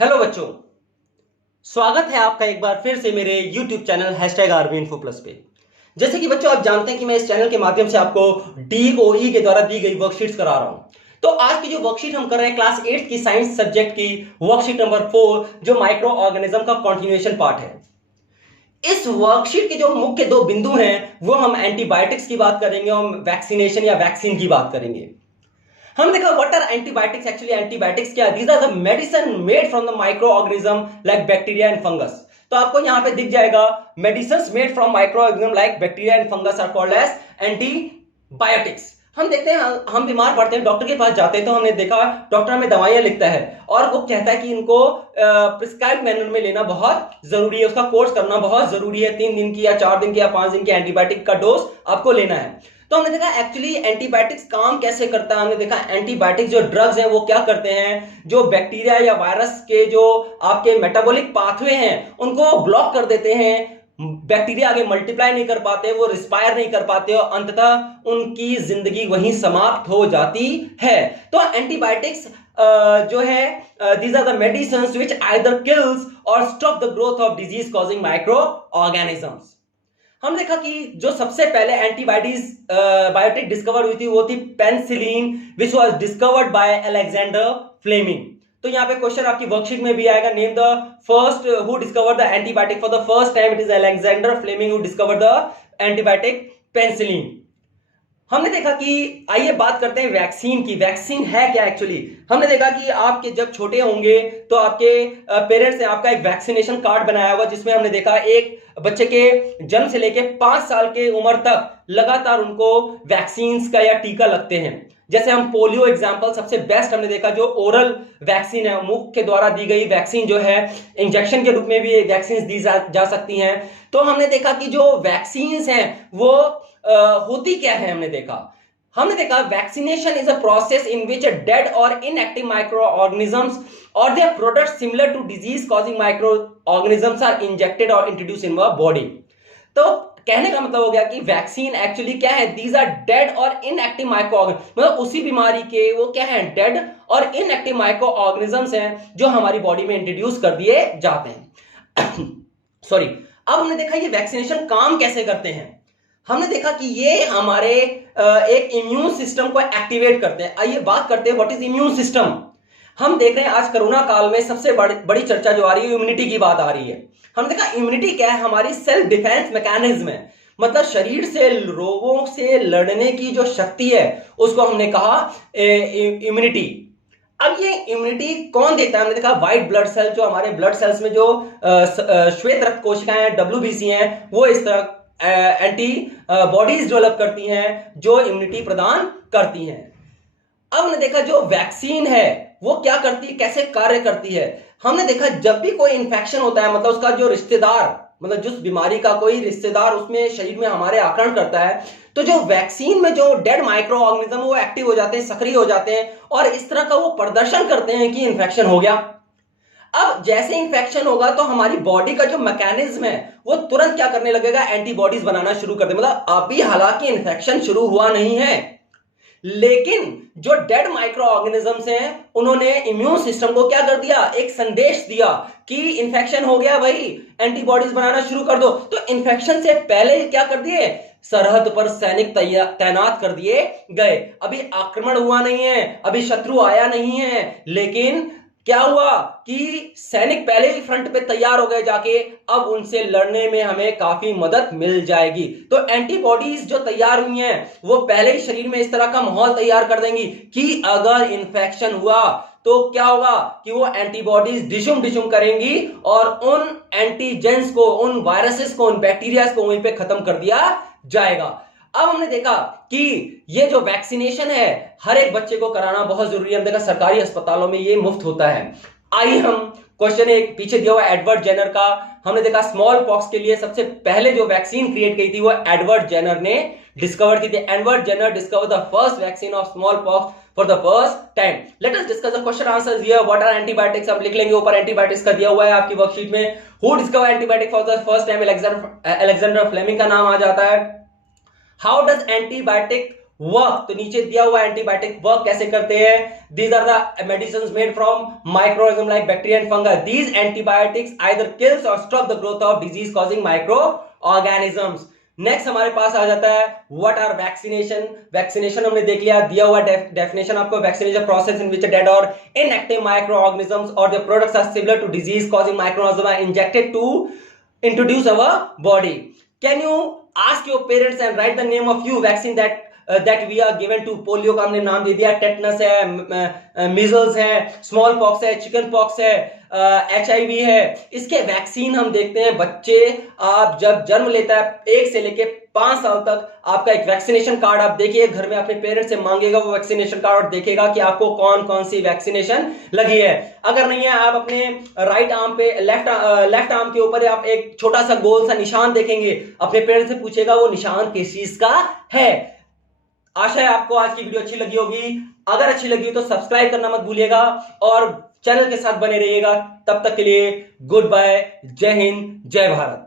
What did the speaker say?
Hello बच्चों, स्वागत है आपका एक बार फिर से मेरे YouTube चैनल #RVInfo+ पे। जैसे कि बच्चों आप जानते हैं कि मैं इस चैनल के माध्यम से आपको DOE के द्वारा दी गई वर्कशीट्स करा रहा हूं। तो आज की जो वर्कशीट हम कर रहे हैं क्लास 8 की साइंस सब्जेक्ट की वर्कशीट नंबर 4 जो माइक्रो ऑर्गेनिज्म का कॉन्टिन्यूएशन पार्ट है। इस वर्कशीट के जो मुख्य दो बिंदु हैं वो हम एंटीबायोटिक्स की बात करेंगे और वैक्सीनेशन या वैक्सीन की बात करेंगे। हम देखा what are antibiotics. Actually antibiotics क्या, these are the medicine made from the microorganism like bacteria and fungus. तो आपको यहां पे दिख जाएगा medicine made from microorganism like bacteria and fungus are called as antibiotics. हम देखते हैं, हम बीमार पड़ते हैं, डॉक्टर के पास जाते हैं तो हमने देखा डॉक्टर हमें दवाइयां लिखता है और वो कहता है कि इनको प्रिस्क्राइब मैनर में लेना बहुत जरूरी है, उसका कोर्स करना बहुत जरूरी है। 3 दिन की या 4 दिन की या 5 दिन की एंटीबायोटिक का डोज आपको लेना है। तो हमने देखा एक्चुअली एंटीबायोटिक्स काम कैसे करता है। हमने देखा एंटीबायोटिक्स जो ड्रग्स हैं वो क्या करते हैं, जो बैक्टीरिया या वायरस के जो आपके मेटाबॉलिक पाथवे हैं उनको ब्लॉक कर देते हैं। बैक्टीरिया आगे मल्टीप्लाई नहीं कर पाते, वो रिस्पायर नहीं कर पाते और अंततः उनकी जिंदगी वहीं समाप्त हो जाती है। तो एंटीबायोटिक्स जो है these are the medicines which either kills और stop the growth of disease causing micro organisms. हम देखा कि जो सबसे पहले बायोटिक डिस्कवर हुई थी वो थी penicillin which was discovered by Alexander Fleming. तो यहाँ पे क्वेश्चन आपकी वर्कशीट में भी आएगा, name the first who discovered the antibiotic for the first time. It is Alexander Fleming who discovered the antibiotic penicillin. हमने देखा कि आइए बात करते हैं वैक्सीन की। वैक्सीन है क्या एक्चुअली। हमने देखा कि आपके जब छोटे होंगे तो आपके पेरेंट्स ने आपका एक वैक्सीनेशन कार्ड बनाया होगा जिसमें हमने देखा एक बच्चे के जन्म से लेके 5 साल के उम्र तक लगातार उनको वैक्सीन का या टीका लगते हैं। जैसे हम पोलियो एग्जांपल सबसे बेस्ट हमने देखा, जो ओरल वैक्सीन है, मुख के द्वारा दी गई वैक्सीन जो है, इंजेक्शन के रूप में भी वैक्सीन दी जा सकती हैं। तो हमने देखा कि जो वैक्सीन हैं वो होती क्या है। हमने देखा vaccination is a process in which dead और इनएक्टिव माइक्रो ऑर्गेनिजम्स और their products similar to disease causing micro organisms are injected और इंट्रोड्यूस इन अवर बॉडी। तो कहने का मतलब हो गया कि वैक्सीन एक्चुअली क्या है, दीज आर डेड और इनएक्टिव माइक्रो ऑर्गेनिज्म, मतलब उसी बीमारी के वो क्या है, डेड और इनएक्टिव माइक्रो ऑर्गेनिजम्स हैं जो हमारी बॉडी में इंट्रोड्यूस कर दिए जाते हैं। सॉरी। अब हमने देखा ये वैक्सीनेशन काम कैसे करते हैं। हमने देखा कि ये हमारे एक इम्यून सिस्टम को एक्टिवेट करते हैं। आइए बात करते हैं व्हाट इज इम्यून सिस्टम। हम देख रहे हैं आज कोरोना काल में सबसे बड़ी चर्चा जो आ रही है इम्यूनिटी की बात आ रही है। हमने देखा इम्यूनिटी क्या है, हमारी सेल्फ डिफेंस मैकेनिज्म है, मतलब शरीर से रोगों से लड़ने की जो शक्ति है उसको हमने कहा इम्यूनिटी। अब ये इम्यूनिटी कौन देता है। हमने देखा व्हाइट ब्लड सेल, जो हमारे ब्लड सेल्स में जो श्वेत रक्त कोशिकाएं हैं, WBC हैं, वो इस तरह एंटी बॉडीज डेवलप करती हैं जो इम्यूनिटी प्रदान करती हैं। अब हमने देखा जो वैक्सीन है वो क्या करती है, कैसे कार्य करती है। हमने देखा जब भी कोई इंफेक्शन होता है, मतलब उसका जो रिश्तेदार, मतलब जिस बीमारी का कोई रिश्तेदार उसमें शरीर में हमारे आक्रमण करता है, तो जो वैक्सीन में जो डेड माइक्रो ऑर्गेनिज्म वो एक्टिव हो जाते हैं, सक्रिय हो जाते हैं और इस तरह का वो प्रदर्शन करते हैं कि इंफेक्शन हो गया। अब जैसे इंफेक्शन होगा तो हमारी बॉडी का जो मैकेनिज्म है वो तुरंत क्या करने लगेगा, एंटीबॉडीज बनाना शुरू कर दे। मतलब अभी हालांकि इंफेक्शन शुरू हुआ नहीं है, लेकिन जो डेड माइक्रो ऑर्गेनिजम्स हैं उन्होंने इम्यून सिस्टम को क्या कर दिया, एक संदेश दिया कि इंफेक्शन हो गया भाई, एंटीबॉडीज बनाना शुरू कर दो। तो इंफेक्शन से पहले क्या कर दिए, सरहद पर सैनिक तैनात कर दिए गए। अभी आक्रमण हुआ नहीं है, अभी शत्रु आया नहीं है, लेकिन क्या हुआ कि सैनिक पहले ही फ्रंट पे तैयार हो गए जाके, अब उनसे लड़ने में हमें काफी मदद मिल जाएगी। तो एंटीबॉडीज जो तैयार हुई हैं वो पहले ही शरीर में इस तरह का माहौल तैयार कर देंगी कि अगर इंफेक्शन हुआ तो क्या होगा कि वो एंटीबॉडीज डिशुम करेंगी और उन एंटीजेंस को, उन वायरसेस को, उन बैक्टीरिया को वहीं पे खत्म कर दिया जाएगा। अब हमने देखा कि ये जो वैक्सीनेशन है हर एक बच्चे को कराना बहुत जरूरी है। हमने देखा सरकारी अस्पतालों में ये मुफ्त होता है। आइए हम क्वेश्चन एक पीछे दिया हुआ एडवर्ड जेनर का। हमने देखा स्मॉल पॉक्स के लिए सबसे पहले जो वैक्सीन क्रिएट की थी वो एडवर्ड जेनर ने डिस्कवर की थी। Edward Jenner discover the first vaccine of smallpox for the first time. Let us discuss the question answers here. What are antibiotics, हम लिख लेंगे ऊपर, एंटीबायोटिक्स का दिया हुआ है आपकी वर्कशीट में। Who discover antibiotic for the first time, Alexander Fleming का नाम आ जाता है। How does antibiotic वर्क, तो नीचे दिया हुआ एंटीबायोटिक वर्क कैसे करते हैं। These are the medicine made from microorganism like bacteria and fungus. These antibiotics either kills और stop the growth of disease causing micro organisms. Next हमारे पास आ जाता है व्हाट आर वैक्सीनेशन। वैक्सीनेशन हमने देख लिया, दिया हुआ डेफिनेशन आपको, vaccination process in which dead और इनएक्टिव माइक्रो ऑर्गेनिजम्स और the products are similar to disease causing microorganism are injected to introduce our body. Can you ask your parents and write the name of few vaccine that we are given to? Polio का हमने नाम दे दिया, tetanus है, measles है, small pox है, chicken pox है, HIV है। इसके वैक्सीन हम देखते हैं, बच्चे आप जब जन्म लेता है 1 से लेके 5 साल तक आपका एक वैक्सीनेशन कार्ड आप देखिए, घर में अपने पेरेंट्स से मांगेगा वो वैक्सीनेशन कार्ड और देखेगा कि आपको कौन कौन सी वैक्सीनेशन लगी है। अगर नहीं है, आप अपने राइट आर्म पे, लेफ्ट आर्म के ऊपर आप एक छोटा सा गोल सा निशान देखेंगे, अपने पेरेंट्स से पूछेगा वो निशान किस चीज का है। आशा है आपको आज की वीडियो अच्छी लगी होगी। अगर अच्छी लगी तो सब्सक्राइब करना मत भूलिएगा और चैनल के साथ बने रहिएगा। तब तक के लिए गुड बाय, जय हिंद, जय भारत।